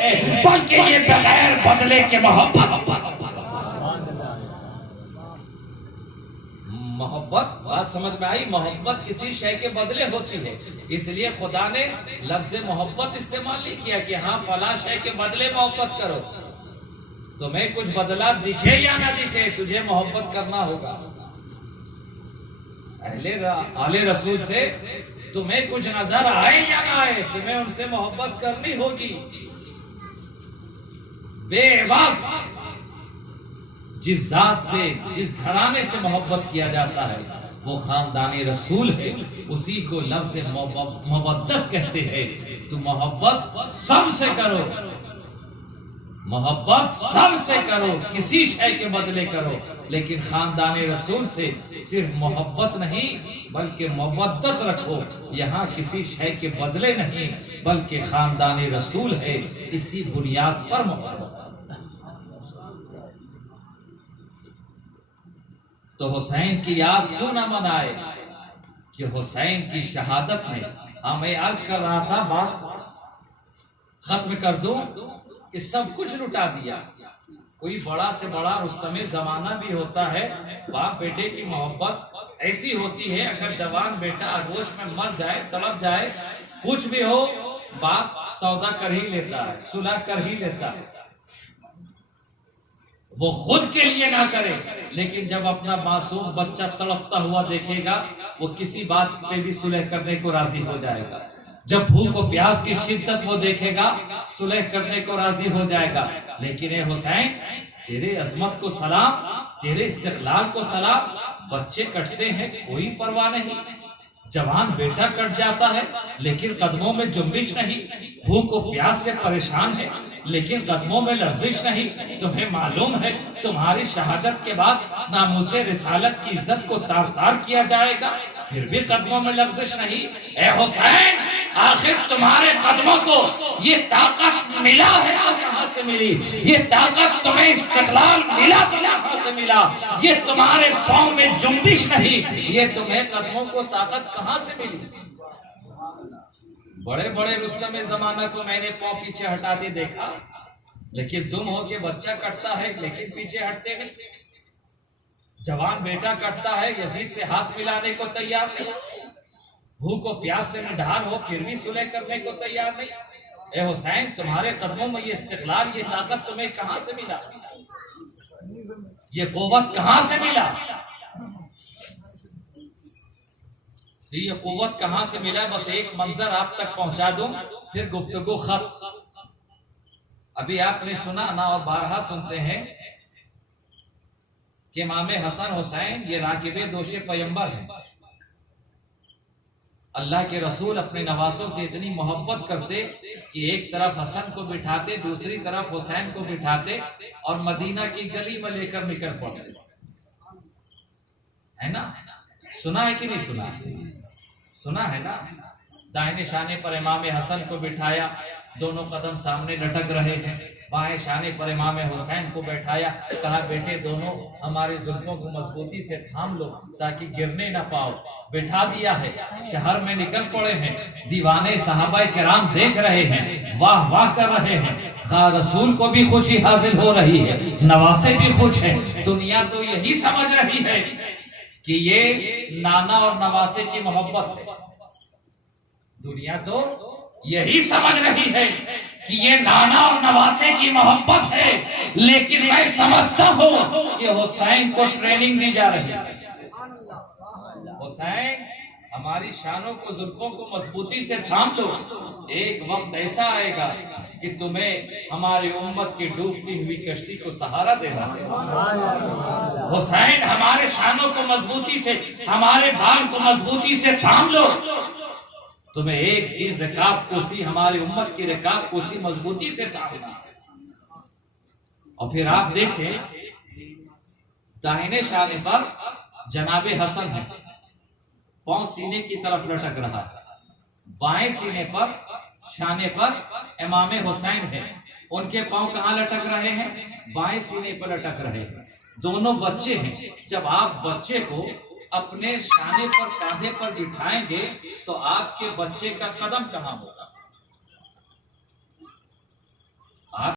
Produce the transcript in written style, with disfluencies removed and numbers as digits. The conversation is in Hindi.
बल्कि ये बगैर बदले के मोहब्बत बात समझ में आई। मोहब्बत किसी शय के बदले होती है, इसलिए खुदा ने लफ्ज मोहब्बत इस्तेमाल नहीं किया कि हाँ फला शय के बदले मोहब्बत करो। तुम्हें कुछ बदला दिखे या ना दिखे, तुझे मोहब्बत करना होगा। आले रसूल से तुम्हें कुछ नजर आए या ना आए, तुम्हें उनसे मोहब्बत करनी होगी। बेबस जिस जात से, जिस घराने से मोहब्बत किया जाता है वो खानदानी रसूल है, उसी को लफ्ज़ मवद्दत कहते हैं। तो मोहब्बत सबसे करो, मोहब्बत सबसे करो, किसी शय के बदले करो, लेकिन खानदानी रसूल से सिर्फ मोहब्बत नहीं बल्कि मवद्दत रखो। यहाँ किसी शय के बदले नहीं बल्कि खानदानी रसूल है, इसी बुनियाद पर मोहब्बत। तो हुसैन की याद क्यों ना मनाए कि हुसैन की शहादत में, हाँ मैं अर्ज कर रहा था, बात खत्म कर दूं कि सब कुछ लुटा दिया। कोई बड़ा से बड़ा रुस्तमे जमाना भी होता है, बाप बेटे की मोहब्बत ऐसी होती है, अगर जवान बेटा आगोश में मर जाए, तड़प जाए, कुछ भी हो, बाप सौदा कर ही लेता है, सुलह कर ही लेता है। वो खुद के लिए ना करे, लेकिन जब अपना मासूम बच्चा तड़पता हुआ देखेगा, वो किसी बात पे भी सुलह करने को राजी हो जाएगा। जब भूख और प्यास की शिद्दत वो देखेगा, सुलह करने को राजी हो जाएगा। लेकिन ए हुसैन, तेरे अजमत को सलाम, तेरे इस्तिकलाल को सलाम। बच्चे कटते हैं कोई परवाह नहीं, जवान बेटा कट जाता है लेकिन कदमों में जुम्बिश नहीं, भूख और प्यास से परेशान है लेकिन कदमों में लर्जिश नहीं। तुम्हें मालूम है तुम्हारी शहादत के बाद नामूसे रिसालत की इज्जत को तार तार किया जाएगा, फिर भी कदमों में लर्जिश नहीं। ए हुसैन, आखिर तुम्हारे कदमों को ये ताकत मिला है तो कहाँ से मिली? ये ताकत तुम्हें इस्तिकलाल मिला तो कहाँ से मिला? ये तुम्हारे पाँव में जुम्बिश नहीं, ये तुम्हें कदमों को ताकत कहाँ से मिली? बड़े बड़े रुस्तमे जमाना को मैंने पाँव पीछे हटाते देखा, लेकिन तुम हो के बच्चा कटता है लेकिन पीछे हटते नहीं। जवान बेटा कटता है, यजीद से हाथ मिलाने को तैयार नहीं, भूख और प्यास से निढाल हो फिर भी सुलह करने को तैयार नहीं। ए हुसैन, तुम्हारे कदमों में ये इस्तिकलाल, ये ताकत तुम्हें कहाँ से मिला? ये कुव्वत कहाँ से मिला? ये कुव्वत कहाँ से मिला? बस एक मंजर आप तक पहुंचा दूं, फिर गुफ्तगू खत्म। अभी आपने सुना ना, और बारहा सुनते हैं कि इमाम हसन हुसैन ये राकिबे दोषे पैगंबर हैं। अल्लाह के रसूल अपने नवासों से इतनी मोहब्बत करते कि एक तरफ हसन को बिठाते, दूसरी तरफ हुसैन को बिठाते और मदीना की गली में लेकर निकल पड़ते। है ना? सुना है कि नहीं सुना? सुना है ना? दाहिने शाने पर इमाम हसन को बिठाया, दोनों कदम सामने लटक रहे हैं। बाएं शाने पर इमाम हुसैन को बैठाया, कहा बेटे दोनों हमारे जुल्फों को मजबूती से थाम लो ताकि गिरने ना पाओ। बिठा दिया है, शहर में निकल पड़े हैं, दीवाने सहाबाए किराम देख रहे हैं, वाह वाह कर रहे हैं। कहा रसूल को भी खुशी हासिल हो रही है, नवासे भी खुश हैं। दुनिया तो यही समझ रही है कि ये नाना और नवासे की मोहब्बत है। दुनिया तो यही समझ रही है कि ये नाना और नवासे की मोहब्बत है, लेकिन मैं समझता हूँ कि हुसैन को ट्रेनिंग दी जा रही है। हुसैन, हमारी शानों को, जुल्फों को मजबूती से थाम लो, एक वक्त ऐसा आएगा कि तुम्हें हमारी उम्मत की डूबती हुई कश्ती को सहारा देना है। हुसैन, हमारे शानों को मजबूती से, हमारे बाल को मजबूती से थाम लो, तुम्हें एक दिन रिकाब कोसी, हमारी उम्मत की रिकाब कोसी मजबूती से थामना है। और फिर आप देखें, दाहिने शाने पर जनाबे हसन है, पांव सीने की तरफ लटक रहा है। बाएं सीने पर, शाने पर इमाम हुसैन है, उनके पांव कहाँ लटक रहे हैं? बाएं सीने पर लटक रहे हैं। दोनों बच्चे हैं। जब आप बच्चे को अपने शाने पर, कांधे पर बिठाएंगे तो आपके बच्चे का कदम कहाँ होगा?